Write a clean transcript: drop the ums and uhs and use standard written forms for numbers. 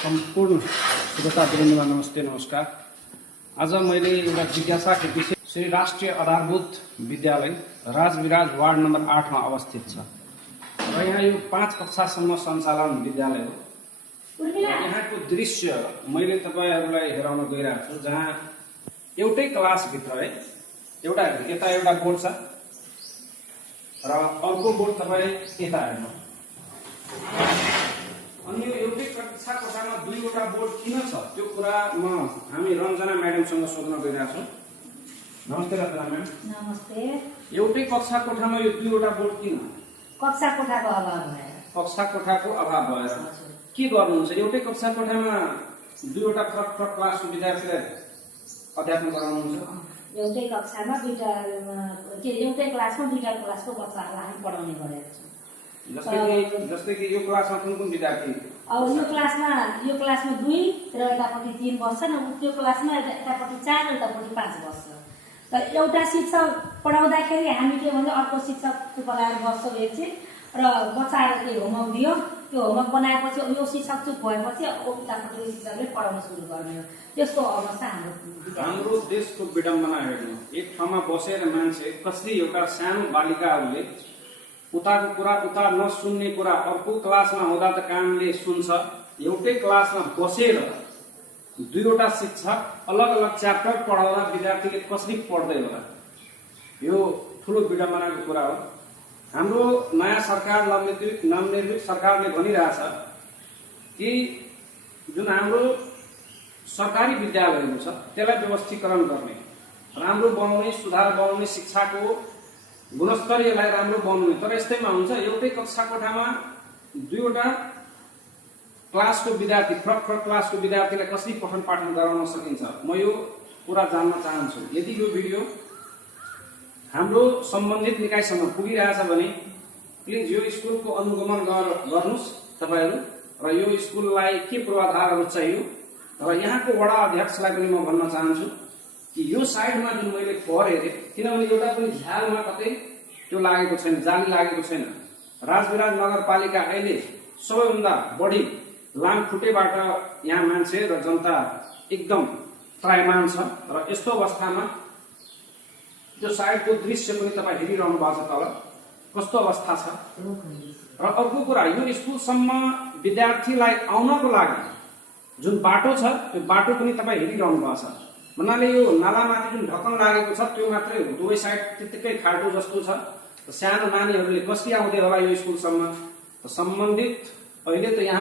सम्पूर्ण श्रोतावृन्दमा नमस्ते नमस्कार। आज मैले एउटा जिज्ञासाको विषय श्री राष्ट्रिय आधारभूत विद्यालय राजविराज वार्ड नम्बर 8 मा अवस्थित छ र यहाँ यो 5 कक्षासम्म सञ्चालन विद्यालय हो। यहाँको दृश्य मैले तपाईहरुलाई हेराउन गइरहेको छु, जहाँ एउटै क्लासभित्र एउटा एउटा बोर्ड छ र अर्को बोर्ड तपाई यता हेर्नु। अनि यो एउटै कक्षा कोठामा दुईवटा बोर्ड किन छ त्यो कुरा हामी रञ्जना म्याडमसँग सोध्न गइरहेको छौं। नमस्ते रञ्जना म्याडम। नमस्ते। एउटै कक्षा कोठामा यो दुईवटा बोर्ड किन? कक्षा कोठाको अभाव भएर। कक्षा कोठाको अभाव भएर के गर्नुहुन्छ? एउटै कक्षा कोठामा दुईवटा फरक क्लासको विद्यार्थीलाई अध्यापन गराउनुहुन्छ? एउटै कक्षामा एउटै क्लासमा दुईटा क्लासको बच्चाहरूलाई हामी पढाउने गरेका छौं। जस्तै कि यो क्लासमा कुन विद्यार्थी? अब यो क्लासमा 2 र यतापट्टि 3 बस्छन्, त्यो क्लासमा यतापट्टि 4 र यतापट्टि 5 बस्छ। त एउटा शिक्षक पढाउँदाखेरि हामी के भन्छ, अर्को शिक्षक चुप लगाएर बस्छ एकछिन र बच्चाहरूले होमवर्क दियो, त्यो होमवर्क बनाएपछि यो शिक्षक चुप भएपछि उतापट्टि शिक्षकले पढाउन सुरु गर्ने हो। त्यस्तो अवस्था हाम्रो देशको विडम्बना हेर्नु। एक ठाउँमा बसेर मान्छे कसरी एउटा सानो बालिकाहरूले उताको कुरा उता नसुन्ने कुरा अर्को क्लासमा हुँदा त कानले सुन्छ, एउटै क्लासमा बसेर दुईवटा शिक्षक अलग अलग च्याप्टर पढाउँदा विद्यार्थीले कसरी पढ्दै होला? यो ठूलो विडम्बनाको कुरा हो। हाम्रो नयाँ सरकार नवनिर्मित सरकारले भनिरहेछ कि जुन हाम्रो सरकारी विद्यालयहरू छ त्यसलाई व्यवस्थीकरण गर्ने, राम्रो बनाउने, सुधार बनाउने, शिक्षाको गुणस्तरीयलाई राम्रो बनाउने। तर यस्तैमा हुन्छ एउटै कक्षा कोठामा दुईवटा क्लासको विद्यार्थी फरक क्लासको विद्यार्थीलाई कसरी पठन पाठन गराउन सकिन्छ? म यो कुरा जान्न चाहन्छु। यदि यो भिडियो हाम्रो सम्बन्धित निकायसम्म पुगिरहेछ भने प्लिज यो स्कुलको अनुगमन गर्नुस् तपाईहरु र यो स्कुललाई के पूर्वाधारहरू चाहियो र यहाँको वडा अध्यक्षलाई पनि म भन्न चाहन्छु कि यो साइडमा जुन मैले फोहोर हेरेँ, किनभने एउटा पनि झ्यालमा कतै त्यो लागेको छैन, जाली लागेको छैन। राजविराज नगरपालिका अहिले सबैभन्दा बढी लामखुट्टेबाट यहाँ मान्छे र जनता एकदम त्रायमान छ र यस्तो अवस्थामा त्यो साइडको दृश्य पनि तपाईँ हेरिरहनु भएको छ तल कस्तो अवस्था छ। र अर्को कुरा, यो स्कुलसम्म विद्यार्थीलाई आउनको लागि जुन बाटो छ त्यो बाटो पनि तपाईँ हेरिरहनु भएको छ। भन्नाले यो नालामाथि जुन ढक्कन लागेको छ त्यो मात्रै हो, दुवै साइड त्यतिकै खाल्टो जस्तो छ। सानो नानीहरूले कसरी आउँदै होला यो स्कुलसम्म? सम्बन्धित अहिले त यहाँ